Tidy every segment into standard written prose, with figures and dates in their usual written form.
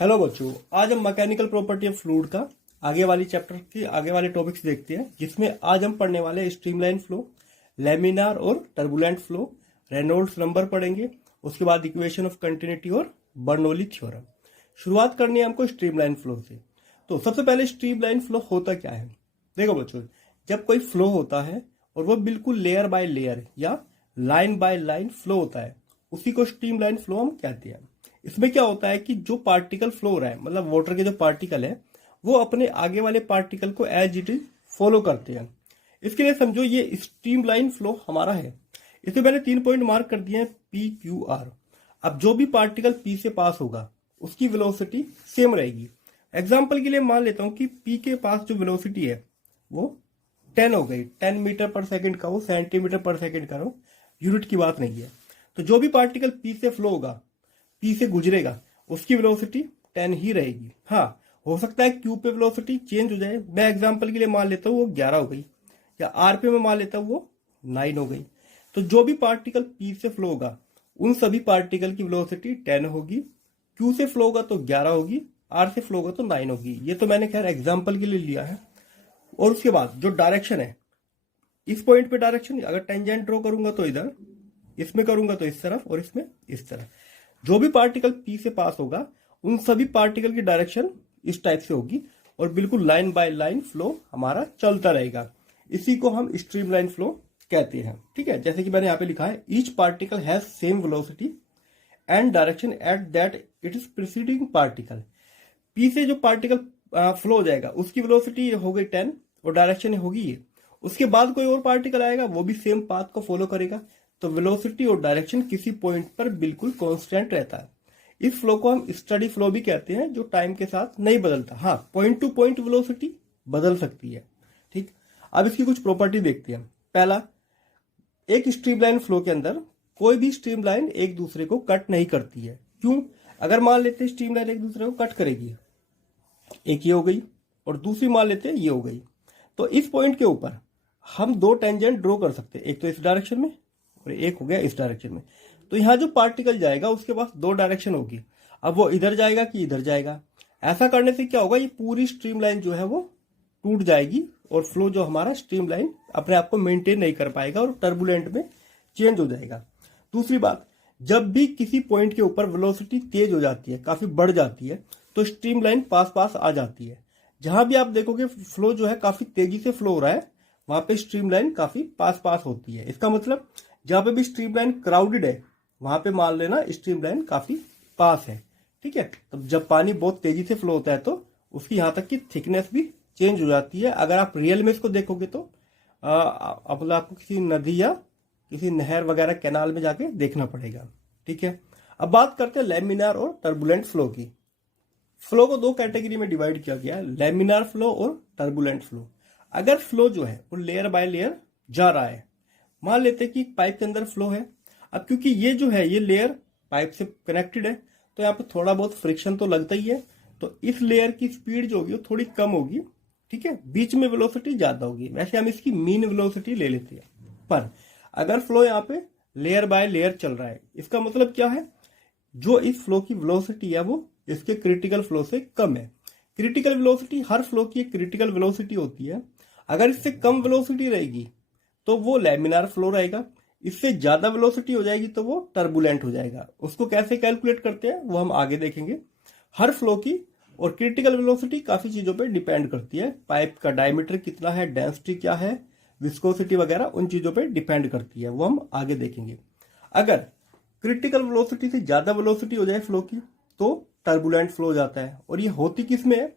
Hello बच्चों, आज हम मैकेनिकल प्रॉपर्टी ऑफ फ्लूइड का आगे वाली चैप्टर के आगे वाले टॉपिक्स देखते हैं, जिसमें आज हम पढ़ने वाले स्ट्रीमलाइन फ्लो, लैमिनार और टर्बुलेंट फ्लो, रेनॉल्ड्स नंबर पढ़ेंगे। उसके बाद इक्वेशन ऑफ कंटिन्यूटी और बर्नौली थ्योरम। शुरुआत करनी है हमको स्ट्रीमलाइन फ्लो से। तो सबसे पहले स्ट्रीमलाइन फ्लो होता क्या है? देखो बच्चों, जब कोई फ्लो होता है और वो बिल्कुल लेयर बाय लेयर या लाइन बाय लाइन फ्लो होता है, उसी को स्ट्रीमलाइन फ्लो हम कहते हैं। इसमें क्या होता है कि जो पार्टिकल फ्लो हो रहा है, मतलब वाटर के जो पार्टिकल है, वो अपने आगे वाले पार्टिकल को एज इट इज फॉलो करते हैं। इसके लिए समझो ये स्ट्रीमलाइन फ्लो हमारा है। इसमें मैंने 3 पॉइंट मार्क कर दिए हैं, पी क्यू आर। अब जो भी पार्टिकल पी से पास होगा उसकी वेलोसिटी सेम रहेगी। एग्जाम्पल के लिए मान लेता हूं कि पी के पास जो वेलोसिटी है वो 10 हो गई। 10 मीटर पर सेकंड का हो, सेंटीमीटर पर सेकंड का हो, यूनिट की बात नहीं है। तो जो भी पार्टिकल पी से फ्लो होगा, पी से गुजरेगा, उसकी वेलोसिटी 10 ही रहेगी। हाँ, हो सकता है क्यू पे वेलोसिटी चेंज हो जाए। मैं एग्जांपल के लिए मान लेता हूँ वो 11 हो गई, या आर पे मैं मान लेता हूँ वो 9 हो गई। तो जो भी पार्टिकल पी से फ्लो होगा उन सभी पार्टिकल की वेलोसिटी 10 होगी। क्यू से फ्लो होगा तो 11 होगी, आर से फ्लो होगा तो 9 होगी। ये तो मैंने खैर एग्जाम्पल के लिए लिया है। और उसके बाद जो डायरेक्शन है, इस पॉइंट पे डायरेक्शन अगर टेंजेंट ड्रॉ करूंगा तो इधर, इसमें करूंगा तो इस तरफ, और इसमें इस तरफ। जो भी पार्टिकल पी से पास होगा उन सभी पार्टिकल की डायरेक्शन इस टाइप से होगी और बिल्कुल लाइन बाय लाइन फ्लो हमारा चलता रहेगा। इसी को हम स्ट्रीमलाइन फ्लो कहते हैं। ठीक है, जैसे कि मैंने यहाँ पे लिखा है, each particle has same velocity and direction at that it is preceding particle. P से जो पार्टिकल फ्लो हो जाएगा उसकी वेलोसिटी हो गई 10 और डायरेक्शन होगी ये। उसके बाद कोई और पार्टिकल आएगा, वो भी सेम पाथ को फॉलो करेगा, तो वेलोसिटी और डायरेक्शन किसी पॉइंट पर बिल्कुल कांस्टेंट रहता है। इस फ्लो को हम स्टडी फ्लो भी कहते हैं, जो टाइम के साथ नहीं बदलता। हाँ, पॉइंट टू पॉइंट वेलोसिटी बदल सकती है। ठीक, अब इसकी कुछ प्रॉपर्टी देखते हैं। पहला, एक स्ट्रीमलाइन फ्लो के अंदर कोई भी स्ट्रीमलाइन एक दूसरे को कट नहीं करती है। क्यों? अगर मान लेते हैं स्ट्रीमलाइन एक दूसरे को कट करेगी, एक ये हो गई और दूसरी मान लेते हैं ये हो गई, तो इस पॉइंट के ऊपर हम 2 टेंजेंट ड्रॉ कर सकते हैं, एक तो इस डायरेक्शन में और एक हो गया इस डायरेक्शन में। तो यहां जो पार्टिकल जाएगा उसके पास 2 डायरेक्शन होगी। अब वो इधर जाएगा कि इधर जाएगा। ऐसा करने से क्या होगा, ये पूरी स्ट्रीमलाइन जो है वो टूट जाएगी और फ्लो जो हमारा स्ट्रीमलाइन अपने आप को मेंटेन नहीं कर पाएगा और टर्बुलेंट में चेंज हो जाएगा। दूसरी बात, जब भी किसी पॉइंट के ऊपर वेलोसिटी तेज हो जाती है, काफी बढ़ जाती है, तो स्ट्रीमलाइन पास पास आ जाती है। जहां भी आप देखोगे फ्लो जो है काफी तेजी से फ्लो हो रहा है, वहां पे स्ट्रीमलाइन काफी पास पास होती है। इसका मतलब जहां पे भी स्ट्रीमलाइन क्राउडेड है वहां पे मान लेना स्ट्रीमलाइन काफी पास है। ठीक है, तो जब पानी बहुत तेजी से फ्लो होता है तो उसकी यहां तक की थिकनेस भी चेंज हो जाती है। अगर आप रियल में इसको देखोगे तो आपको किसी नदी या किसी नहर वगैरह कैनाल में जाके देखना पड़ेगा। ठीक है, अब बात करते हैं लैमिनार और टर्बुलेंट फ्लो की। फ्लो को 2 कैटेगरी में डिवाइड किया गया है, लैमिनार फ्लो और टर्बुलेंट फ्लो। अगर फ्लो जो है वो लेयर बाय लेयर जा रहा है, मान लेते हैं कि पाइप के अंदर फ्लो है। अब क्योंकि ये जो है ये लेयर पाइप से कनेक्टेड है, तो यहाँ पे थोड़ा बहुत फ्रिक्शन तो लगता ही है, तो इस लेयर की स्पीड जो होगी वो थोड़ी कम होगी। ठीक है, बीच में वेलोसिटी ज्यादा होगी। वैसे हम इसकी मीन वेलोसिटी ले लेते हैं। पर अगर फ्लो यहाँ पे लेयर बाय लेयर चल रहा है, इसका मतलब क्या है, जो इस फ्लो की वेलोसिटी है वो इसके क्रिटिकल फ्लो से कम है। क्रिटिकल वेलोसिटी, हर फ्लो की एक क्रिटिकल वेलोसिटी होती है। अगर इससे कम वेलोसिटी रहेगी तो वो लैमिनार फ्लो रहेगा, इससे ज्यादा वेलोसिटी हो जाएगी तो वो टर्बुलेंट हो जाएगा। उसको कैसे कैलकुलेट करते हैं वो हम आगे देखेंगे। हर फ्लो की और क्रिटिकल वेलोसिटी काफी चीजों पे डिपेंड करती है। पाइप का डायमीटर कितना है, डेंसिटी क्या है, विस्कोसिटी वगैरह, उन चीजों पे डिपेंड करती है, वो हम आगे देखेंगे। अगर क्रिटिकल वेलोसिटी से ज्यादा वेलोसिटी हो जाए फ्लो की तो टर्बुलेंट फ्लो हो जाता है। और ये होती किस में है,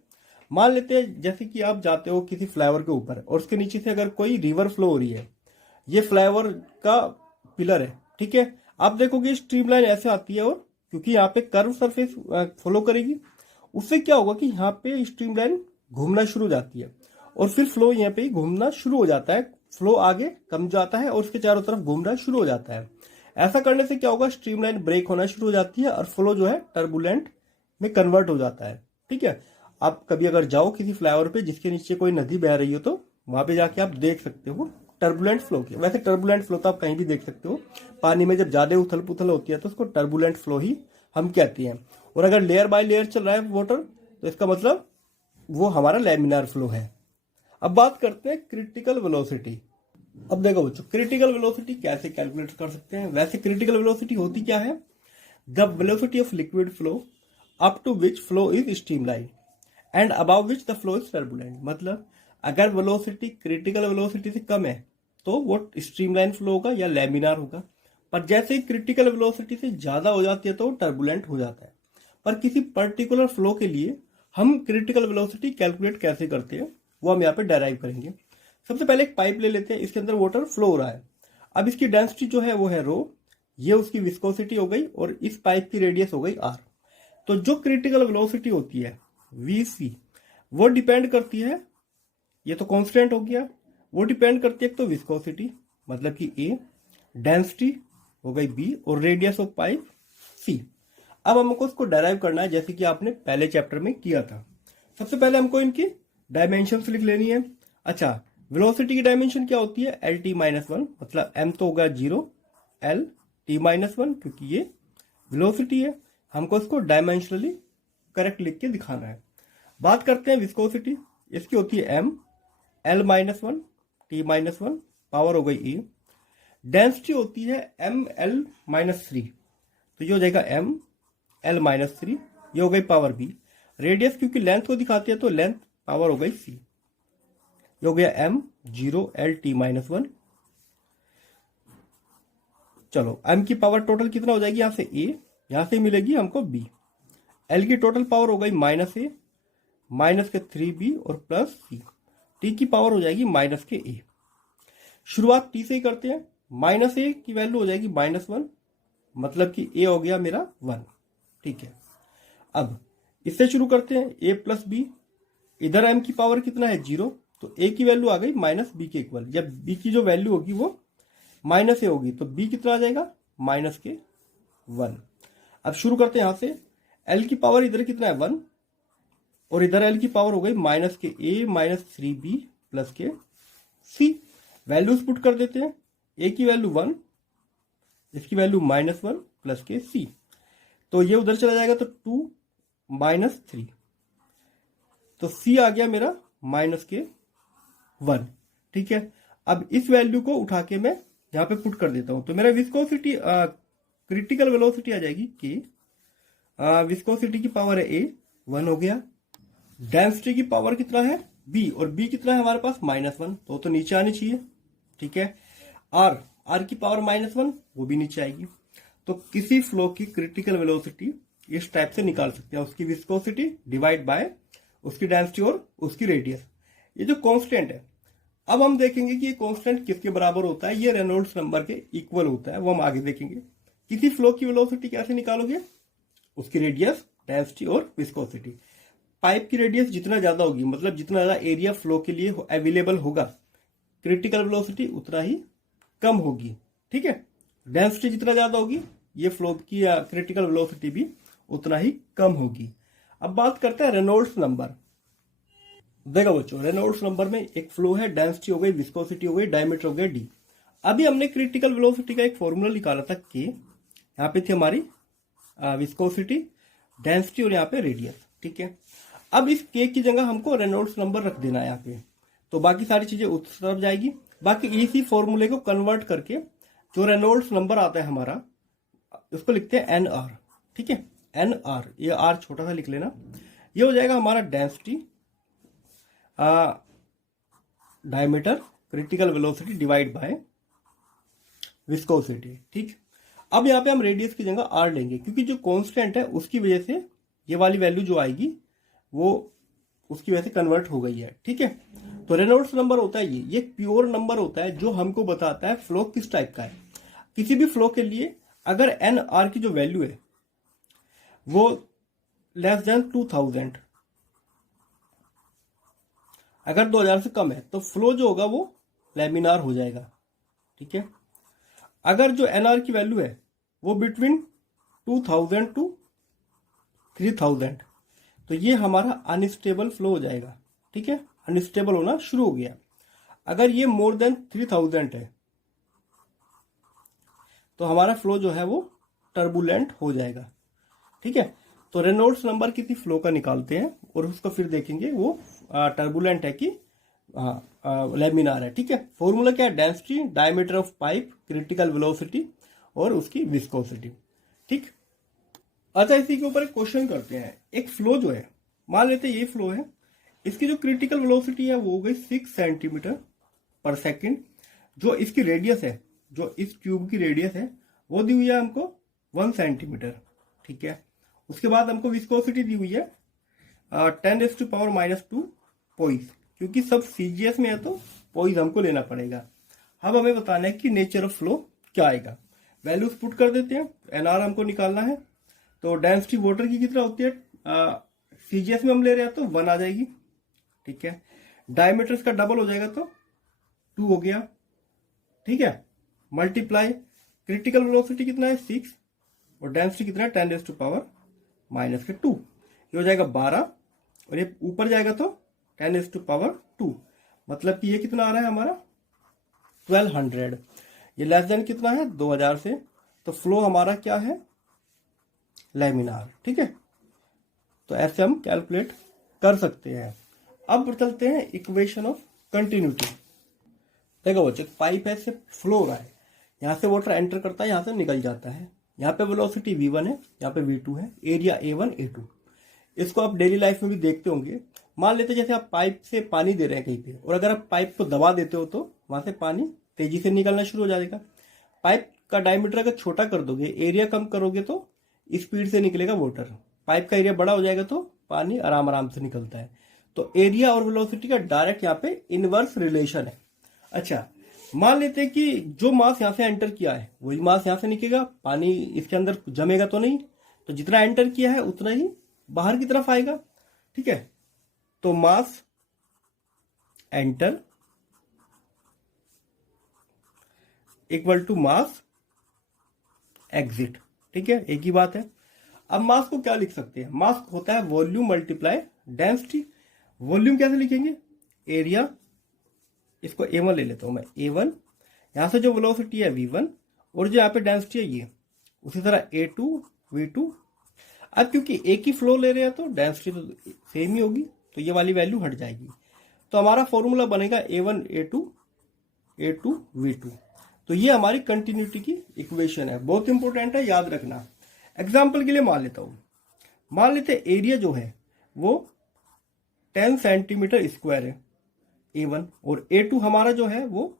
मान लेते हैं जैसे कि आप जाते हो किसी फ्लाईओवर के ऊपर और उसके नीचे से अगर कोई रिवर फ्लो हो रही है, ये फ्लाईओवर का पिलर है। ठीक है, आप देखोगे स्ट्रीमलाइन ऐसे आती है, और क्योंकि यहाँ पे कर्व सरफेस फॉलो करेगी, उससे क्या होगा कि यहाँ पे स्ट्रीमलाइन घूमना शुरू हो जाती है और फिर फ्लो यहाँ पे घूमना शुरू हो जाता है। फ्लो आगे कम जाता है और उसके चारों तरफ घूमना शुरू हो जाता है। ऐसा करने से क्या होगा, स्ट्रीमलाइन ब्रेक होना शुरू हो जाती है और फ्लो जो है टर्बुलेंट में कन्वर्ट हो जाता है। ठीक है, आप कभी अगर जाओ किसी फ्लाईओवर पे जिसके नीचे कोई नदी बह रही हो तो वहां पे जाके आप देख सकते हो टर्बुलेंट फ्लो की। वैसे टर्बुलेंट फ्लो तो आप कहीं भी देख सकते हो, पानी में जब ज्यादा उथल पुथल होती है तो उसको टर्बुलेंट फ्लो ही हम कहते हैं। और अगर लेयर बाय लेयर चल रहा है वाटर तो इसका मतलब वो हमारा लैमिनार फ्लो है। अब बात करते हैं क्रिटिकल वेलोसिटी। अब देखो बच्चों, क्रिटिकल वेलोसिटी कैसे कैलकुलेट कर सकते हैं। वैसे क्रिटिकल वेलोसिटी होती क्या है? The velocity of liquid flow up to which flow is streamline and above which the flow is turbulent. मतलब अगर वेलोसिटी क्रिटिकल वेलोसिटी से कम है तो वो स्ट्रीमलाइन फ्लो होगा या लैमिनार होगा, पर जैसे ही क्रिटिकल वेलोसिटी से ज्यादा हो जाती है तो टर्बुलेंट हो जाता है। पर किसी पर्टिकुलर फ्लो के लिए हम क्रिटिकल वेलोसिटी कैलकुलेट कैसे करते हैं वो हम यहाँ पे डेराइव करेंगे। सबसे पहले एक पाइप ले लेते हैं, इसके अंदर वाटर फ्लो हो रहा है। अब इसकी डेंसिटी जो है वो है रो, ये उसकी विस्कोसिटी हो गई और इस पाइप की रेडियस हो गई आर। तो जो क्रिटिकल वेलोसिटी होती है वीसी वो डिपेंड करती है, ये तो कांस्टेंट हो गया, वो डिपेंड करती है तो विस्कोसिटी मतलब कि ए, डेंसिटी हो गई बी और रेडियस ऑफ पाइप सी। अब हमको इसको डेराइव करना है जैसे कि आपने पहले चैप्टर में किया था। सबसे पहले हमको इनकी डायमेंशंस लिख लेनी है। अच्छा, वेलोसिटी की डायमेंशन क्या होती है? एल टी माइनस वन, मतलब एम तो होगा 0, एल टी माइनस वन, क्योंकि ये वेलोसिटी है, हमको इसको डायमेंशनली करेक्ट लिख के दिखाना है। बात करते हैं विस्कोसिटी, इसकी होती है M L minus one T minus one, power हो गई ए। डेंसिटी होती है एम एल माइनस थ्री, तो ये हो जाएगा एम एल माइनस थ्री, ये हो गई पावर बी। रेडियस क्योंकि लेंथ को दिखाती है तो लेंथ पावर हो गई सी, ये हो गया M 0 L T minus one. चलो एम की पावर टोटल कितना हो जाएगी? यहां से ए, यहां से मिलेगी हमको बी। एल की टोटल पावर हो गई माइनस ए, माइनस के 3b और प्लस सी। टी की पावर हो जाएगी माइनस के ए। शुरुआत टी से ही करते हैं। माइनस ए की वैल्यू हो जाएगी -1, मतलब कि ए हो गया मेरा 1। ठीक है, अब इससे शुरू करते हैं, ए प्लस बी। इधर एम की पावर कितना है? 0, तो ए की वैल्यू आ गई माइनस बी के इक्वल। जब बी की जो वैल्यू होगी वो माइनस ए होगी तो बी कितना आ जाएगा? माइनस के 1। अब शुरू करते हैं यहां से। एल की पावर इधर कितना है? 1, और इधर एल की पावर हो गई माइनस के ए माइनस 3b प्लस के सी। वैल्यूज पुट कर देते हैं। ए की वैल्यू 1, इसकी वैल्यू -1 प्लस के सी, तो ये उधर चला जाएगा तो 2 माइनस 3, तो सी आ गया मेरा माइनस के 1। ठीक है, अब इस वैल्यू को उठा के मैं यहां पे पुट कर देता हूं, तो मेरा विस्कोसिटी क्रिटिकल वेलोसिटी आ जाएगी के, विस्कोसिटी की पावर है ए 1 हो गया, डेंसिटी की पावर कितना है? बी, और बी कितना है हमारे पास? -1, तो नीचे आनी चाहिए। ठीक है, आर की पावर -1, वो भी नीचे आएगी। तो किसी फ्लो की क्रिटिकल वेलोसिटी इस टाइप से निकाल सकते हैं, उसकी विस्कोसिटी डिवाइड बाय उसकी डेंसिटी और उसकी रेडियस, ये जो कांस्टेंट है। अब हम देखेंगे कि ये कांस्टेंट किसके बराबर होता है, ये रेनॉल्ड्स नंबर के इक्वल होता है, वो हम आगे देखेंगे। किसी फ्लो की वेलोसिटी कैसे निकालोगे? उसकी रेडियस, डेंसिटी और विस्कोसिटी। पाइप की रेडियस जितना ज्यादा होगी, मतलब जितना ज्यादा एरिया फ्लो के लिए अवेलेबल होगा, क्रिटिकल वेलोसिटी उतना ही कम होगी। ठीक है, डेंसिटी जितना ज्यादा होगी, ये फ्लो की क्रिटिकल वेलोसिटी भी उतना ही कम होगी। अब बात करते हैं रेनॉल्ड्स नंबर। देखो बच्चों, रेनॉल्ड्स नंबर में एक फ्लो है, डेंसिटी हो गई, विस्कोसिटी हो गई, डायमीटर हो गया डी। अभी हमने क्रिटिकल वेलोसिटी का एक फॉर्मूला निकाला था के, यहाँ पे थी हमारी विस्कोसिटी, डेंसिटी और यहाँ पे रेडियस। ठीक है, अब इस के की जगह हमको रेनॉल्ड्स नंबर रख देना है यहाँ पे, तो बाकी सारी चीजें उस तरफ जाएगी। बाकी इसी फॉर्मूले को कन्वर्ट करके जो रेनॉल्ड्स नंबर आता है हमारा, उसको लिखते हैं एन आर। ठीक है, एन आर, ये आर छोटा सा लिख लेना, ये हो जाएगा हमारा density, diameter, critical velocity divide by viscosity. ठीक, अब यहाँ पे हम रेडियस की जगह आर लेंगे, क्योंकि जो कांस्टेंट है उसकी वजह से ये वाली वैल्यू जो आएगी वो उसकी वजह से कन्वर्ट हो गई है। ठीक है, तो रेनॉल्ड्स नंबर होता है ये प्योर नंबर होता है जो हमको बताता है फ्लो किस टाइप का है। किसी भी फ्लो के लिए अगर एन आर की जो वैल्यू है वो लेस देन 2000, अगर 2000 से कम है तो फ्लो जो होगा वो लैमिनार हो जाएगा। ठीक है, अगर जो एनआर की वैल्यू है वो बिटवीन 2000 टू 3000, तो ये हमारा अनस्टेबल फ्लो हो जाएगा। ठीक है, अनस्टेबल होना शुरू हो गया। अगर ये मोर देन 3000 है तो हमारा फ्लो जो है वो टर्बुलेंट हो जाएगा। ठीक है, तो रेनॉल्ड्स नंबर किसी फ्लो का निकालते हैं और उसको फिर देखेंगे वो टर्बुलेंट है कि लेमिनार है। ठीक है, फॉर्मूला क्या है? Density, diameter of pipe, critical velocity और उसकी विस्कोसिटी। ठीक, अच्छा इसी के ऊपर एक क्वेश्चन करते हैं। एक फ्लो जो है, मान लेते हैं ये फ्लो है, इसकी जो क्रिटिकल वेलोसिटी है वो हो गई 6 सेंटीमीटर पर सेकंड। जो इसकी रेडियस है, जो इस ट्यूब की रेडियस है वो दी हुई है हमको 1 सेंटीमीटर। ठीक है, उसके बाद हमको विस्कोसिटी दी हुई है 10⁻⁻² पोइस, क्योंकि सब सीजीएस में है तो पोइस हमको लेना पड़ेगा। अब हमें बताना है कि नेचर ऑफ फ्लो क्या आएगा। वैल्यूज पुट कर देते हैं। एनआर हमको निकालना है, तो डेंसिटी वाटर की कितना होती है, सीजीएस में हम ले रहे हैं तो 1 आ जाएगी। ठीक है, डायमीटर इसका डबल हो जाएगा तो 2 हो गया। ठीक है, मल्टीप्लाई क्रिटिकल वेलोसिटी कितना है 6 और डेंसिटी कितना है 10⁻⁻², ये हो जाएगा 12 और ये ऊपर जाएगा तो 10⁻², मतलब कि ये कितना आ रहा है हमारा 1200। ये लेस देन कितना है 2000 से, तो फ्लो हमारा क्या है लेमिनार। ठीक है, तो ऐसे हम कैलकुलेट कर सकते हैं। अब चलते हैं इक्वेशन ऑफ कंटिन्यूटी। देखो बच्चों, पाइप है से फ्लो हो रहा है, यहाँ से वाटर एंटर करता है, यहाँ से निकल जाता है। यहाँ पे वेलोसिटी v1 है, यहाँ पे v2 है, एरिया a1 a2। इसको आप डेली लाइफ में भी देखते होंगे। मान लेते जैसे आप पाइप से पानी दे रहे हैं कहीं पे, और अगर आप पाइप को दबा देते हो तो वहां से पानी तेजी से निकलना शुरू हो जाएगा। पाइप का डायमीटर अगर छोटा कर दोगे, एरिया कम करोगे तो स्पीड से निकलेगा वाटर। पाइप का एरिया बड़ा हो जाएगा तो पानी आराम आराम से निकलता है। तो एरिया और वेलोसिटी का डायरेक्ट यहाँ पे इनवर्स रिलेशन है। अच्छा, मान लेते हैं कि जो मास यहाँ से एंटर किया है वही मास यहाँ से निकलेगा, पानी इसके अंदर जमेगा तो नहीं, तो जितना एंटर किया है उतना ही बाहर की तरफ आएगा। ठीक है, तो mass enter equal to mass exit. ठीक है, एक ही बात है। अब मास को क्या लिख सकते हैं? मास होता है वॉल्यूम मल्टीप्लाई डेंसिटी। वॉल्यूम कैसे लिखेंगे? एरिया, इसको a1 ले लेता हूं मैं, a1, यहां से जो वेलोसिटी है v1 और जो यहाँ पे डेंसिटी है ये, उसी तरह a2 v2। अब क्योंकि एक ही फ्लो ले रहे हैं तो डेंसिटी तो सेम ही होगी, तो ये वाली वैल्यू हट जाएगी। तो हमारा फॉर्मूला बनेगा a1 a2 v2। तो ये हमारी कंटिन्यूटी की इक्वेशन है, बहुत इंपॉर्टेंट है, याद रखना। एग्जाम्पल के लिए मान लेता हूं, मान लेते एरिया जो है वो 10 सेंटीमीटर स्क्वायर है a1, और a2 हमारा जो है वो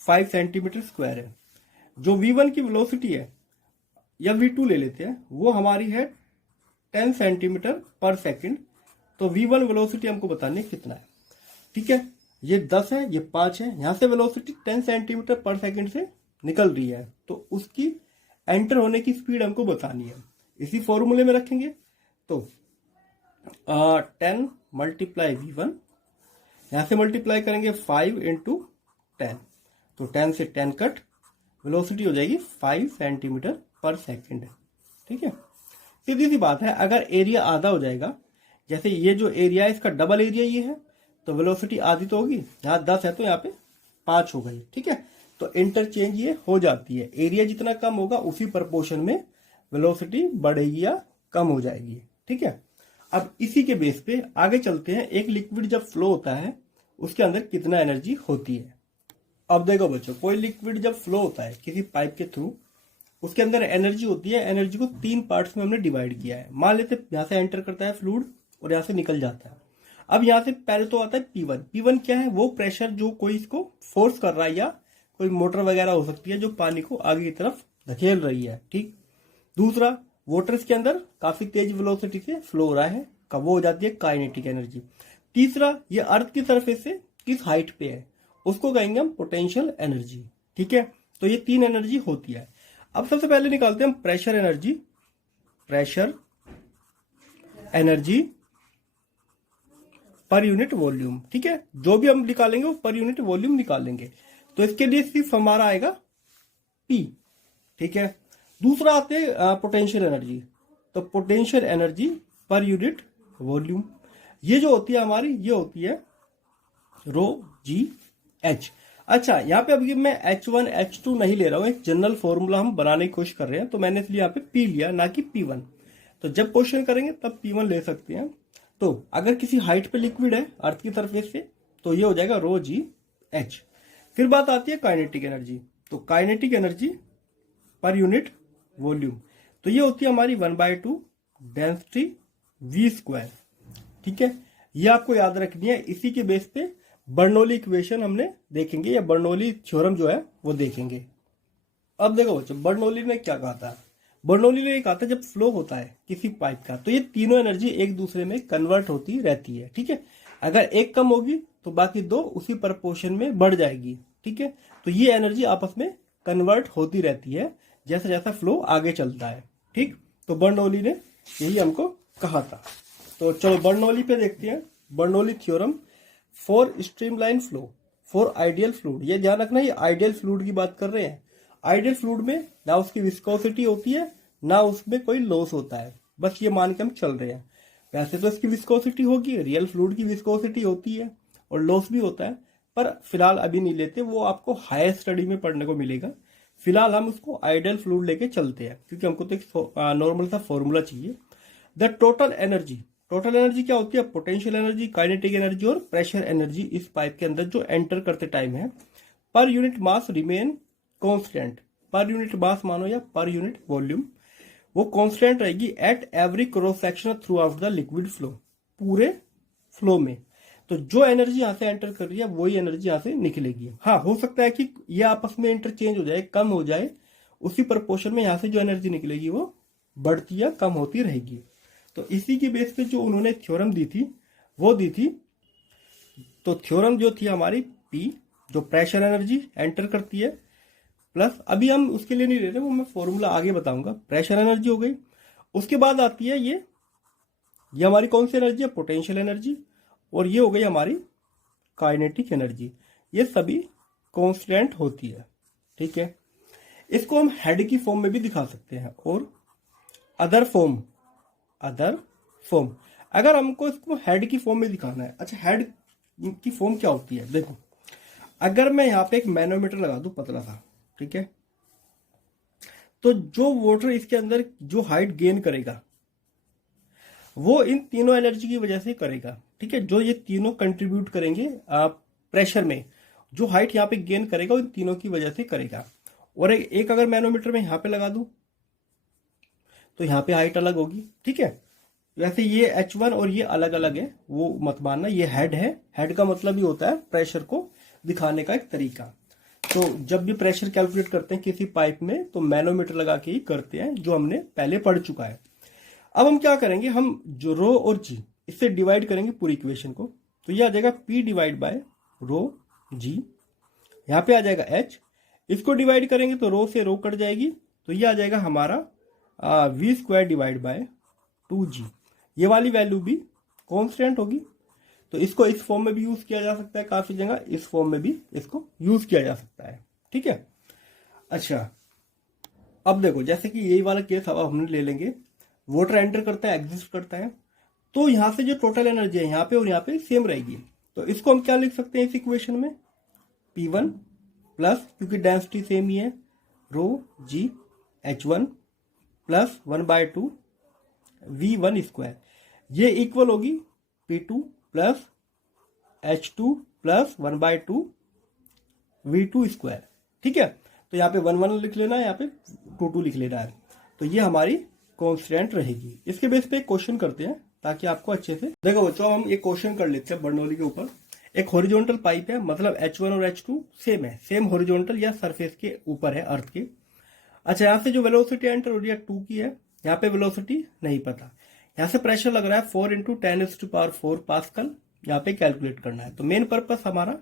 5 सेंटीमीटर स्क्वायर है। जो v1 की वेलोसिटी है, या v2 ले लेते हैं, वो हमारी है 10 सेंटीमीटर पर सेकंड। तो v1 वेलोसिटी हमको बताने कितना है। ठीक है, ये 10 है, ये 5 है, यहां से वेलोसिटी 10 सेंटीमीटर पर सेकंड से निकल रही है, तो उसकी एंटर होने की स्पीड हमको बतानी है। इसी फॉर्मूले में रखेंगे तो 10 मल्टीप्लाई v1, यहां से मल्टीप्लाई करेंगे 5 इंटू 10, तो 10 से 10 कट, वेलोसिटी हो जाएगी 5 सेंटीमीटर पर सेकंड। ठीक है, सीधी सी बात है। अगर एरिया आधा हो जाएगा, जैसे ये जो एरिया है इसका डबल एरिया ये है, तो वेलोसिटी आधी तो होगी, यहाँ 10 है तो यहाँ पे 5 हो गई। ठीक है, तो इंटरचेंज ये हो जाती है। एरिया जितना कम होगा उसी प्रपोर्शन में वेलोसिटी बढ़ेगी या कम हो जाएगी। ठीक है, अब इसी के बेस पे आगे चलते हैं। एक लिक्विड जब फ्लो होता है उसके अंदर कितना एनर्जी होती है। अब देखो बच्चों, कोई लिक्विड जब फ्लो होता है किसी पाइप के थ्रू, उसके अंदर एनर्जी होती है। एनर्जी को 3 पार्ट्स में हमने डिवाइड किया है। मान लेते यहाँ से एंटर करता है फ्लूइड और यहाँ से निकल जाता है। अब यहाँ से पहले तो आता है P1। P1 क्या है? वो प्रेशर जो कोई इसको फोर्स कर रहा है, या कोई मोटर वगैरह हो सकती है जो पानी को आगे की तरफ धकेल रही है। ठीक, दूसरा, वाटर इसके अंदर काफी तेज वेलोसिटी से फ्लो हो रहा है, कब वो हो जाती है काइनेटिक एनर्जी। तीसरा, ये अर्थ की सरफेस से किस हाइट पे है, उसको कहेंगे हम पोटेंशियल एनर्जी। ठीक है, तो ये 3 एनर्जी होती है। अब सबसे पहले निकालते हैं हम pressure energy. Pressure energy per unit volume. ठीक है, जो भी हम निकालेंगे वो पर यूनिट वॉल्यूम निकालेंगे, तो इसके लिए सिर्फ हमारा आएगा P। ठीक है, दूसरा आते हैं पोटेंशियल एनर्जी। तो potential energy per unit volume, ये जो होती है हमारी, ये होती है ρgh। अच्छा, यहाँ पे अभी मैं H1 H2 नहीं ले रहा हूँ, एक जनरल फॉर्मूला हम बनाने की कोशिश कर रहे हैं, तो मैंने इसलिए यहाँ पे P लिया, ना कि P1। तो जब क्वेश्चन करेंगे तब P1 ले सकते हैं। तो अगर किसी हाइट पे लिक्विड है अर्थ की सरफेस से तो ये हो जाएगा रो जी एच। फिर बात आती है काइनेटिक एनर्जी। तो kinetic energy per unit volume, तो ये होती है हमारी 1/2 डेंसिटी वी स्क्वायर। ठीक है, ये आपको याद रखनी है। इसी के बेस पे बर्नौली इक्वेशन हमने देखेंगे या बर्नौली थ्योरम जो है वो देखेंगे। अब देखो बच्चों, बर्नौली ने क्या कहा था। बर्नौली ने कहा था जब फ्लो होता है किसी पाइप का तो ये तीनों एनर्जी एक दूसरे में कन्वर्ट होती रहती है। ठीक है, अगर एक कम होगी तो बाकी दो उसी प्रपोर्शन में बढ़ जाएगी। ठीक है, तो ये एनर्जी आपस में कन्वर्ट होती रहती है जैसा जैसा फ्लो आगे चलता है। ठीक, तो बर्नौली ने यही हमको कहा था। तो चलो बर्नौली पे देखते हैं। Bernoulli theorem for streamline flow for ideal fluid. ये ध्यान रखना, ये आइडियल फ्लूइड की बात कर रहे हैं। आइडियल फ्लूइड में ना उसकी विस्कोसिटी होती है ना उसमें कोई लॉस होता है, बस ये मान के हम चल रहे हैं। वैसे तो इसकी विस्कोसिटी होगी, रियल फ्लूइड की विस्कोसिटी होती है और लॉस भी होता है, पर फिलहाल अभी नहीं लेते, वो आपको हायर स्टडी में पढ़ने को मिलेगा। फिलहाल हम उसको आइडियल फ्लूइड लेके चलते हैं क्योंकि हमको तो एक नॉर्मल सा फॉर्मूला चाहिए। The total energy, total energy क्या होती है? पोटेंशियल एनर्जी, काइनेटिक एनर्जी और प्रेशर एनर्जी इस पाइप के अंदर जो एंटर करते टाइम है। Per unit mass remain constant, per unit mass मानो या पर यूनिट वॉल्यूम, वो कांस्टेंट रहेगी at every cross section through out the liquid flow, पूरे फ्लो में। तो जो एनर्जी यहां से एंटर कर रही है वही एनर्जी यहां से निकलेगी। हाँ, हो सकता है कि ये आपस में इंटरचेंज हो जाए, कम हो जाए, उसी प्रपोर्शन में यहां से जो एनर्जी निकलेगी वो बढ़ती या कम होती रहेगी। तो इसी की बेस पे जो उन्होंने थ्योरम दी थी वो दी थी। तो थ्योरम जो थी हमारी पी, जो प्रेशर एनर्जी एंटर करती है, प्लस अभी हम उसके लिए नहीं ले रहे, वो मैं फॉर्मूला आगे बताऊंगा। प्रेशर एनर्जी हो गई, उसके बाद आती है ये हमारी कौन सी एनर्जी है? पोटेंशियल एनर्जी, और ये हो गई हमारी काइनेटिक एनर्जी। ये सभी कांस्टेंट होती है। ठीक है, इसको हम हेड की फॉर्म में भी दिखा सकते हैं और अदर फॉर्म अगर हमको इसको हेड की फॉर्म में दिखाना है। अच्छा, हेड की फॉर्म क्या होती है? देखो, अगर मैं यहां पे एक मैनोमीटर लगा दूं पतला सा, ठीक है, तो जो वाटर इसके अंदर जो हाइट गेन करेगा वो इन तीनों एनर्जी की वजह से करेगा। ठीक है, जो ये तीनों कंट्रीब्यूट करेंगे प्रेशर में, जो हाइट यहाँ पे गेन करेगा इन तीनों की वजह से करेगा। और एक अगर मैनोमीटर में यहां पे लगा दूं तो यहाँ पे हाइट अलग होगी। ठीक है, वैसे ये H1 और ये अलग अलग है, वो मत मानना। ये हेड है, हेड का मतलब ही होता है प्रेशर को दिखाने का एक तरीका। तो जब भी प्रेशर कैलकुलेट करते हैं किसी पाइप में तो मैनोमीटर लगा के ही करते हैं, जो हमने पहले पढ़ चुका है। अब हम क्या करेंगे, हम जो रो और जी इससे डिवाइड करेंगे पूरी इक्वेशन को। तो ये आ जाएगा P डिवाइड बाय रो जी, यहाँ पे आ जाएगा H, इसको डिवाइड करेंगे तो रो से रो कट जाएगी, तो ये आ जाएगा हमारा V square divide by 2G। ये वाली वैल्यू भी कांस्टेंट होगी। तो इसको इस फॉर्म में भी यूज किया जा सकता है, काफी जगह इस फॉर्म में भी इसको यूज किया जा सकता है। ठीक है, अच्छा अब देखो, जैसे कि यही वाला केस अब हमने ले लेंगे, वाटर एंटर करता है, एग्जिस्ट करता है, तो यहां से जो टोटल एनर्जी है यहाँ पे और यहाँ पे सेम रहेगी। तो इसको हम क्या लिख सकते हैं इस इक्वेशन में? P1 प्लस, क्योंकि डेंसिटी सेम ही है, रो जी H1 प्लस 1/2 V1 स्क्वायर, ये इक्वल होगी P2 plus H2 plus 1/2 V2 square. ठीक है, तो यहाँ पे 1 लिख लेना है, यहाँ पे 2 लिख लेना है। तो ये हमारी कांस्टेंट रहेगी। इसके बेस पे एक क्वेश्चन करते हैं ताकि आपको अच्छे से देखो बच्चों। हम एक क्वेश्चन कर लेते हैं बर्नौली के ऊपर। एक हॉरिजॉन्टल पाइप है, मतलब H1 और H2 सेम है, सेम हॉरिजॉन्टल या सरफेस के ऊपर है, अर्थ के। अच्छा, यहाँ से जो वेलोसिटी एंटर हो रही है 2 की है, यहाँ पे वेलोसिटी नहीं पता। यहाँ से प्रेशर लग रहा है 4 × 10⁴ पास्कल, यहाँ पे कैलकुलेट करना है। तो मेन पर्पस हमारा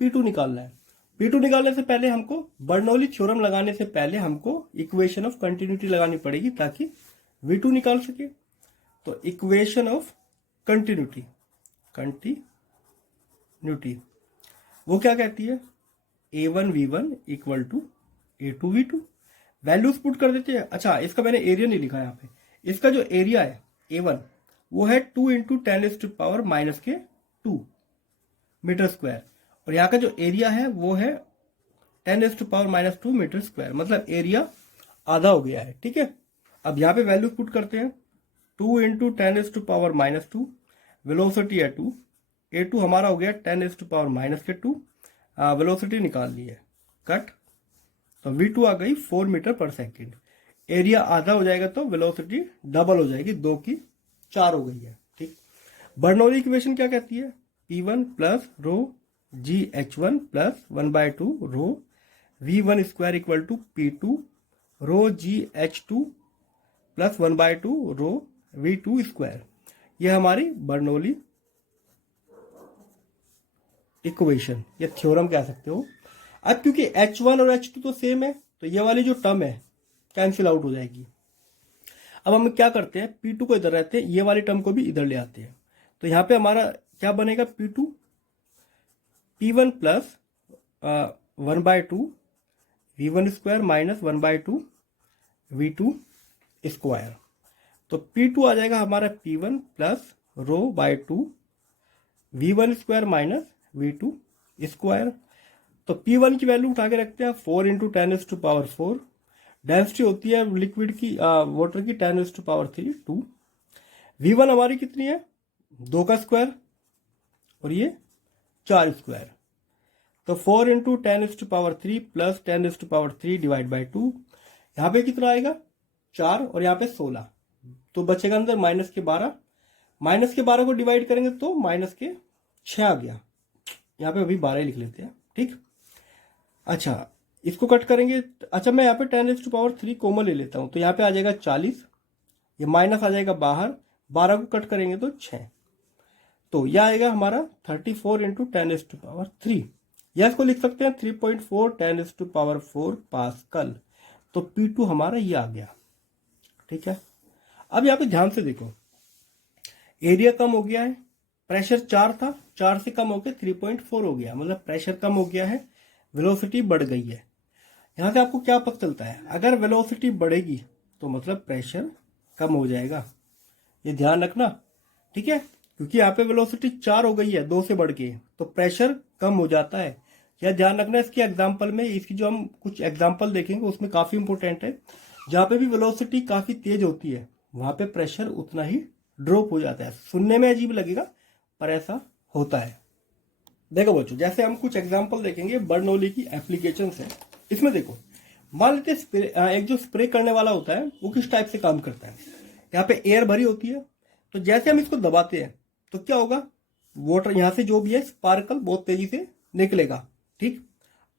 P2 निकालना है। P2 निकालने से पहले हमको बर्नौली थ्योरम लगाने से पहले हमको इक्वेशन ऑफ कंटिन्यूटी लगानी पड़ेगी ताकि V2 निकाल सके। तो इक्वेशन ऑफ कंटिन्यूटी वो क्या कहती है? A1V1 = A2V2। वैल्यूज पुट कर देते हैं। अच्छा, इसका मैंने एरिया नहीं लिखा यहाँ पे। इसका जो एरिया है A1 वो है 2 × 10⁻² मीटर स्क्वायर, और यहाँ का जो एरिया है वो है 10⁻² मीटर स्क्वायर, मतलब एरिया आधा हो गया है। ठीक है, अब यहाँ पे वैल्यू पुट करते हैं। 2 इंटू 10⁻⁻², वेलोसिटी है 2, A2 हमारा हो गया 10⁻⁻², वेलोसिटी निकाल ली है, कट, तो V2 आ गई 4 मीटर पर सेकेंड। एरिया आधा हो जाएगा तो वेलोसिटी डबल हो जाएगी, 2 की 4 हो गई है, ठीक। बर्नौली इक्वेशन क्या कहती है? P1 plus rho GH1 plus 1/2 rho V1 square equal to P2 rho GH2 plus 1/2 rho V2 square. यह हमारी बर्नौली इक्वेशन या थ्योरम कह सकते हो। अब क्योंकि H1 और H2 तो सेम है, तो ये वाली जो टर्म है कैंसिल आउट हो जाएगी। अब हम क्या करते हैं, P2 को इधर रहते हैं, ये वाली टर्म को भी इधर ले आते हैं, तो यहाँ पे हमारा क्या बनेगा? P2 P1 plus 1/2 V1 square minus 1/2 V2 square. तो P2 आ जाएगा हमारा P1 plus rho by 2 V1 square minus V2 square. तो P1 की वैल्यू उठा के रखते हैं 4 इंटू 10⁻⁴। डेंसिटी होती है लिक्विड की वाटर की 10⁻³ 2। V1 हमारी कितनी है? 2 का स्क्वायर और ये 4 स्क्वायर, तो 4 इंटू 10⁻³ प्लस 10⁻³ डिवाइड बाई 2। यहाँ पे कितना आएगा? 4 और यहाँ पे 16, तो बचेगा अंदर माइनस के 12। माइनस के 12 को डिवाइड करेंगे तो माइनस के 6 आ गया, यहाँ पे अभी 12 लिख लेते हैं, ठीक। अच्छा, इसको कट करेंगे। अच्छा, मैं यहाँ पे 10⁻³ कॉमन ले लेता हूँ, तो यहाँ पे आ जाएगा 40, ये माइनस आ जाएगा बाहर, 12 को कट करेंगे तो 6, तो यह आएगा हमारा 34 इंटू 10⁻³ या इसको लिख सकते हैं 3.4 10⁻⁴ पास्कल। तो P2 हमारा ये आ गया, ठीक है। अब यहाँ पे ध्यान से देखो, एरिया कम हो गया है, प्रेशर 4 था, 4 से कम होकर 3.4 हो गया, मतलब प्रेशर कम हो गया है, वेलोसिटी बढ़ गई है। यहाँ से आपको क्या पता चलता है? अगर वेलोसिटी बढ़ेगी तो मतलब प्रेशर कम हो जाएगा, ये ध्यान रखना, ठीक है। क्योंकि यहाँ पे वेलोसिटी 4 हो गई है 2 से बढ़ के, तो प्रेशर कम हो जाता है, यह ध्यान रखना। इसके एग्जाम्पल में, इसकी जो हम कुछ एग्जाम्पल देखेंगे उसमें काफी इंपॉर्टेंट है, जहाँ पे भी वेलोसिटी काफी तेज होती है वहां पे प्रेशर उतना ही ड्रॉप हो जाता है। सुनने में अजीब लगेगा पर ऐसा होता है। देखो बच्चों, जैसे हम कुछ एग्जाम्पल देखेंगे बर्नौली की एप्लीकेशन है। इसमें देखो, मान लेते हैं एक जो स्प्रे करने वाला होता है वो किस टाइप से काम करता है। यहाँ पे एयर भरी होती है, तो जैसे हम इसको दबाते हैं तो क्या होगा? वाटर यहाँ से जो भी है स्पार्कल बहुत तेजी से निकलेगा, ठीक।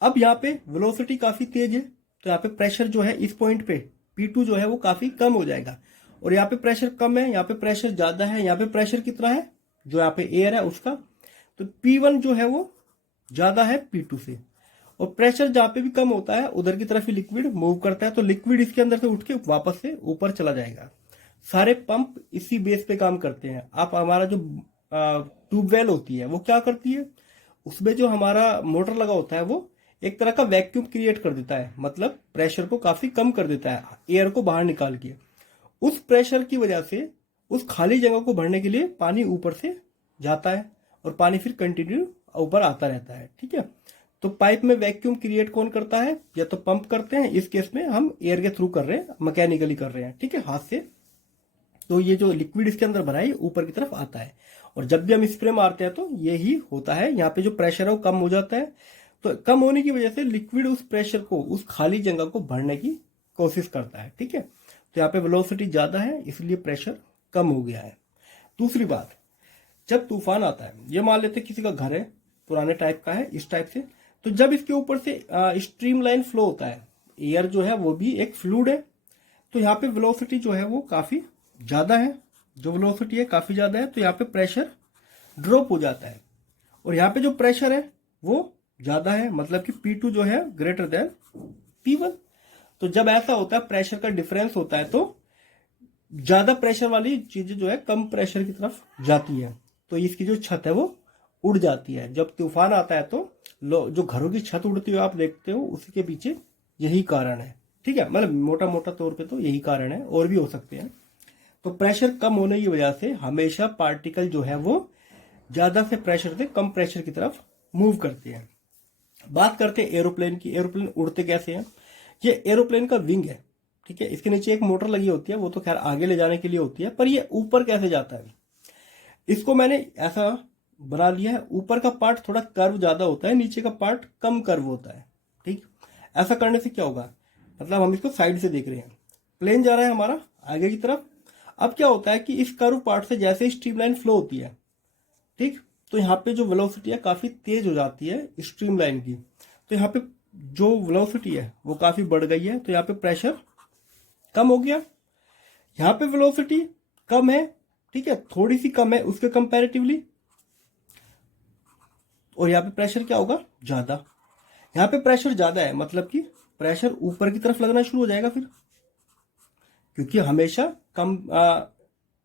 अब यहाँ पे वेलोसिटी काफी तेज है, तो यहाँ पे प्रेशर जो है इस पॉइंट पे P2 जो है वो काफी कम हो जाएगा, और यहाँ पे प्रेशर कम है, यहाँ पे प्रेशर ज्यादा है। यहाँ पे प्रेशर कितना है? जो यहाँ पे एयर है उसका, तो P1 जो है वो ज्यादा है P2 से, और प्रेशर जहाँ पे भी कम होता है उधर की तरफ ही लिक्विड मूव करता है, तो लिक्विड इसके अंदर से उठ के वापस से ऊपर चला जाएगा। सारे पंप इसी बेस पे काम करते हैं। आप हमारा जो ट्यूबवेल होती है वो क्या करती है? उसमें जो हमारा मोटर लगा होता है वो एक तरह का वैक्यूम क्रिएट कर देता है, मतलब प्रेशर को काफी कम कर देता है, एयर को बाहर निकाल के। उस प्रेशर की वजह से उस खाली जगह को भरने के लिए पानी ऊपर से जाता है और पानी फिर कंटिन्यू ऊपर आता रहता है, ठीक है। तो पाइप में वैक्यूम क्रिएट कौन करता है? या तो पंप करते हैं, इस केस में हम एयर के थ्रू कर रहे हैं, मैकेनिकली कर रहे हैं, ठीक है, हाथ से। तो ये जो लिक्विड इसके अंदर भरा है ऊपर की तरफ आता है, और जब भी हम स्प्रे मारते हैं तो यही होता है। यहाँ पे जो प्रेशर है वो कम हो जाता है, तो कम होने की वजह से लिक्विड उस प्रेशर को, उस खाली जगह को भरने की कोशिश करता है, ठीक है। तो यहाँ पे वेलोसिटी ज्यादा है इसलिए प्रेशर कम हो गया है। दूसरी बात, जब तूफान आता है, ये मान लेते किसी का घर है पुराने टाइप का है, इस टाइप से, तो जब इसके ऊपर से स्ट्रीमलाइन फ्लो होता है, एयर जो है वो भी एक फ्लूइड है, तो यहाँ पे वेलोसिटी जो है वो काफी ज्यादा है, जो वेलोसिटी है काफी ज्यादा है, तो यहाँ पे प्रेशर ड्रॉप हो जाता है, और यहाँ पे जो प्रेशर है वो ज्यादा है, मतलब कि P2 जो है ग्रेटर देन P1। तो जब ऐसा होता है, प्रेशर का डिफरेंस होता है, तो ज्यादा प्रेशर वाली चीजें जो है कम प्रेशर की तरफ जाती है, तो इसकी जो छत है वो उड़ जाती है। जब तूफान आता है तो जो घरों की छत उड़ती हुई आप देखते हो, उसी के पीछे यही कारण है, ठीक है। मतलब मोटा मोटा तौर पे तो यही कारण है, और भी हो सकते हैं। तो प्रेशर कम होने की वजह से हमेशा पार्टिकल जो है वो ज्यादा से प्रेशर से कम प्रेशर की तरफ मूव करते हैं। बात करते हैं एरोप्लेन की। एरोप्लेन उड़ते कैसे हैं? ये एरोप्लेन का विंग है, ठीक है। इसके नीचे एक मोटर लगी होती है, वो तो खैर आगे ले जाने के लिए होती है, पर ये ऊपर कैसे जाता है, इसको मैंने ऐसा बना लिया है। ऊपर का पार्ट थोड़ा कर्व ज्यादा होता है, नीचे का पार्ट कम कर्व होता है। ठीक, ऐसा करने से क्या होगा, मतलब हम इसको साइड से देख रहे हैं, प्लेन जा रहा है हमारा आगे की तरफ। अब क्या होता है कि इस कर्व पार्ट से जैसे स्ट्रीमलाइन फ्लो होती है, ठीक, तो यहाँ पे जो वेलोसिटी है काफी तेज हो जाती है स्ट्रीमलाइन की। तो यहाँ पे जो वेलोसिटी है वो काफी बढ़ गई है, तो यहाँ पे प्रेशर कम हो गया। यहाँ पे वेलोसिटी कम है, ठीक है, थोड़ी सी कम है उसके कंपैरेटिवली, और यहाँ पे प्रेशर क्या होगा, ज्यादा। यहाँ पे प्रेशर ज्यादा है, मतलब कि प्रेशर ऊपर की तरफ लगना शुरू हो जाएगा फिर, क्योंकि हमेशा कम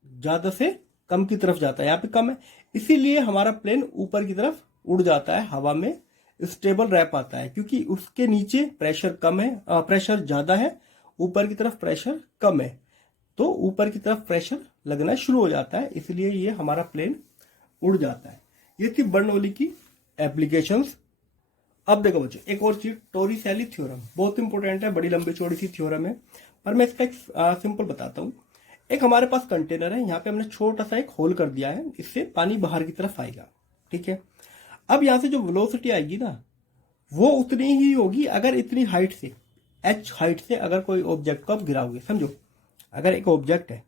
ज्यादा से कम की तरफ जाता है, यहाँ पे कम है, इसीलिए हमारा प्लेन ऊपर की तरफ उड़ जाता है, हवा में स्टेबल रह पाता है, क्योंकि उसके नीचे प्रेशर कम है, प्रेशर ज्यादा है, ऊपर की तरफ प्रेशर कम है, तो ऊपर की तरफ प्रेशर लगना शुरू हो जाता है, इसलिए ये हमारा प्लेन उड़ जाता है। ये थी बर्नौली की एप्लीकेशंस। अब देखो बच्चों, एक और चीज, टोरिसेली थ्योरम बहुत इंपॉर्टेंट है, बड़ी लंबी चौड़ी सी थ्योरम है, पर मैं इसका एक सिंपल बताता हूँ। एक हमारे पास कंटेनर है, यहाँ पे हमने छोटा सा एक होल कर दिया है, इससे पानी बाहर की तरफ आएगा, ठीक है। अब यहाँ से जो वेलोसिटी आएगी ना, वो उतनी ही होगी अगर इतनी हाइट से, h हाइट से अगर कोई ऑब्जेक्ट को आप गिराओगे। समझो, अगर एक ऑब्जेक्ट है,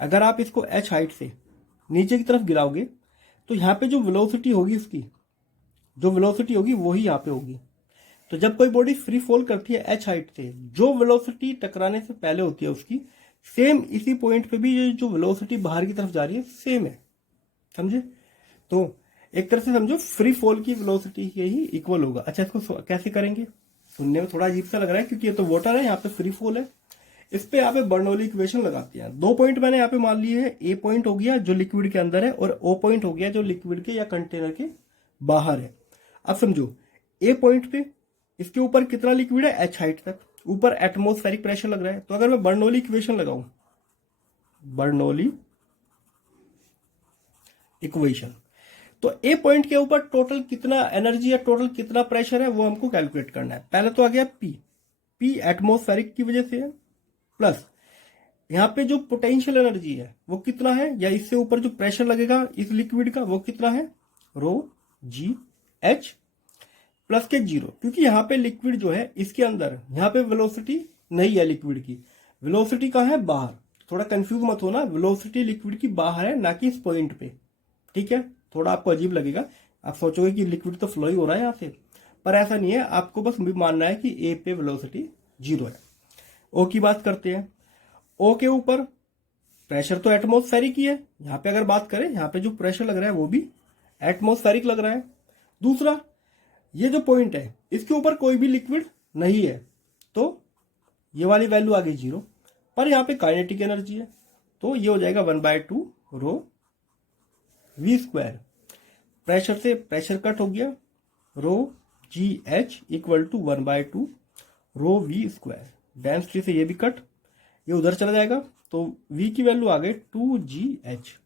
अगर आप इसको h हाइट से नीचे की तरफ गिराओगे, तो यहाँ पे जो वेलोसिटी होगी उसकी, जो वेलोसिटी होगी वही यहाँ पे होगी। तो जब कोई बॉडी फ्री फॉल करती है h हाइट से, जो वेलोसिटी टकराने से पहले होती है उसकी, सेम इसी पॉइंट पे भी जो वेलोसिटी बाहर की तरफ जा रही है सेम है, समझे। तो एक तरह से समझो फ्री फॉल की वेलोसिटी के ही इक्वल होगा। अच्छा, इसको कैसे करेंगे, सुनने में थोड़ा अजीब सा लग रहा है, क्योंकि ये तो वाटर है, यहाँ पे फ्री फॉल है। इस पे यहाँ पे बर्नौली इक्वेशन लगाते हैं। 2 पॉइंट मैंने यहाँ पे मान लिए हैं, ए पॉइंट हो गया जो लिक्विड के अंदर है, और ओ पॉइंट हो गया जो लिक्विड के या कंटेनर के बाहर है। अब समझो, ए पॉइंट पे इसके ऊपर कितना लिक्विड है, h हाइट तक, ऊपर एटमॉस्फेरिक प्रेशर लग रहा है। तो अगर मैं बर्नौली इक्वेशन लगाऊं, बर्नौली इक्वेशन, तो ए पॉइंट के ऊपर टोटल कितना एनर्जी है, टोटल कितना प्रेशर है, वो हमको कैलकुलेट करना है। पहले तो आ गया पी एटमॉस्फेरिक की वजह से है, प्लस यहाँ पे जो पोटेंशियल एनर्जी है वो कितना है, या इससे ऊपर जो प्रेशर लगेगा इस लिक्विड का वो कितना है, रो जी एच प्लस के 0, क्योंकि यहाँ पे लिक्विड जो है इसके अंदर, यहाँ पे वेलोसिटी नहीं है लिक्विड की, वेलोसिटी कहाँ है, बाहर। थोड़ा कंफ्यूज मत होना, वेलोसिटी लिक्विड की बाहर है, ना कि इस पॉइंट पे, ठीक है। थोड़ा आपको अजीब लगेगा, आप सोचोगे कि लिक्विड तो फ्लो ही हो रहा है यहाँ से, पर ऐसा नहीं है, आपको बस मानना है कि ए पे वेलोसिटी 0 है। ओ की बात करते हैं। ओ के ऊपर प्रेशर तो एटमॉस्फेरिक ही है, यहाँ पे अगर बात करें, यहाँ पे जो प्रेशर लग रहा है वो भी एटमॉस्फेरिक लग रहा है। दूसरा, ये जो पॉइंट है इसके ऊपर कोई भी लिक्विड नहीं है, तो ये वाली वैल्यू आ गई 0, पर यहाँ पे काइनेटिक एनर्जी है, तो ये हो जाएगा 1/2 रो वी स्क्वायर। प्रेशर से प्रेशर कट हो गया, rho g h equal to 1/2 rho v square. Density से ये भी कट, ये उधर चला जाएगा, तो v की वैल्यू आ गई 2gh।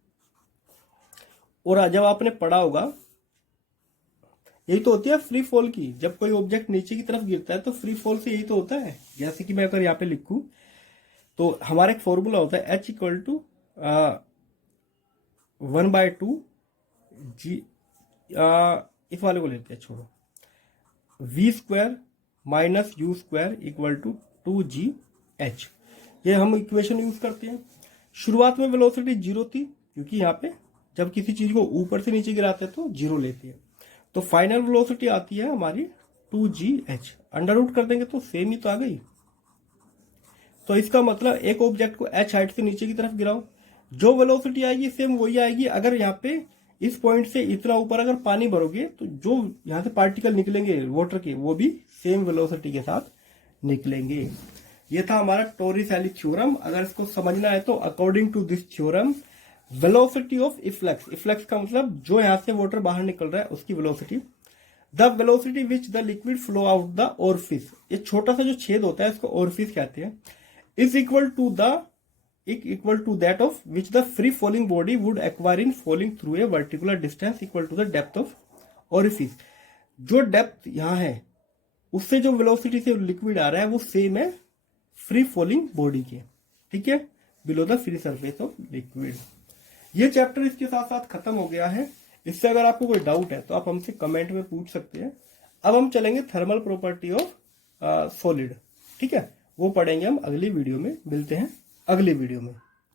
और जब आपने पढ़ा होगा, यही तो होती है फ्री फॉल की, जब कोई ऑब्जेक्ट नीचे की तरफ गिरता है तो फ्री फॉल से यही तो होता है। जैसे कि मैं अगर यहाँ पे लिखूं, तो हमारा एक फॉर्मूला होता है h इक्वल टू 1/2 जी, इस वाले को लेते हैं, छोड़ो, v square minus U square equal to 2gh। ये हम इक्वेशन यूज करते हैं। शुरुआत में वेलोसिटी 0 थी, क्योंकि यहाँ पे जब किसी चीज को ऊपर से नीचे गिराते हैं तो 0 लेती है, तो फाइनल वेलोसिटी आती है हमारी 2gh। अंडर रूट कर देंगे तो सेम ही तो आ गई। तो इसका मतलब एक ऑब्जेक्ट को h हाइट से नीचे की तरफ गिराओ, जो वेलोसिटी आएगी सेम वही आएगी। अगर यहाँ पे इस पॉइंट से इतना ऊपर अगर पानी भरोगे, तो जो यहाँ से पार्टिकल निकलेंगे वाटर के, वो भी सेम वेलोसिटी के साथ निकलेंगे। ये था हमारा टोरिसेली थ्योरम। अगर इसको समझना है तो according to this theorem, velocity of efflux, efflux का मतलब जो यहाँ से वाटर बाहर निकल रहा है उसकी velocity, the velocity which the liquid flow out the orifice, ये छोटा सा जो छेद होता है इसको ओरिफिस कहते हैं, is equal to that of which the free falling body would acquire in falling through a vertical distance equal to the depth of orifice. जो डेप्थ यहाँ है उससे जो वेलोसिटी से लिक्विड आ रहा है वो सेम है फ्री फॉलिंग बॉडी के, ठीक है, below the free surface of liquid. ये चैप्टर इसके साथ साथ खत्म हो गया है। इससे अगर आपको कोई डाउट है तो आप हमसे कमेंट में पूछ सकते हैं। अब हम चलेंगे थर्मल प्रॉपर्टी ऑफ सॉलिड, ठीक है, वो पढ़ेंगे हम अगली वीडियो में। मिलते हैं अगली वीडियो में।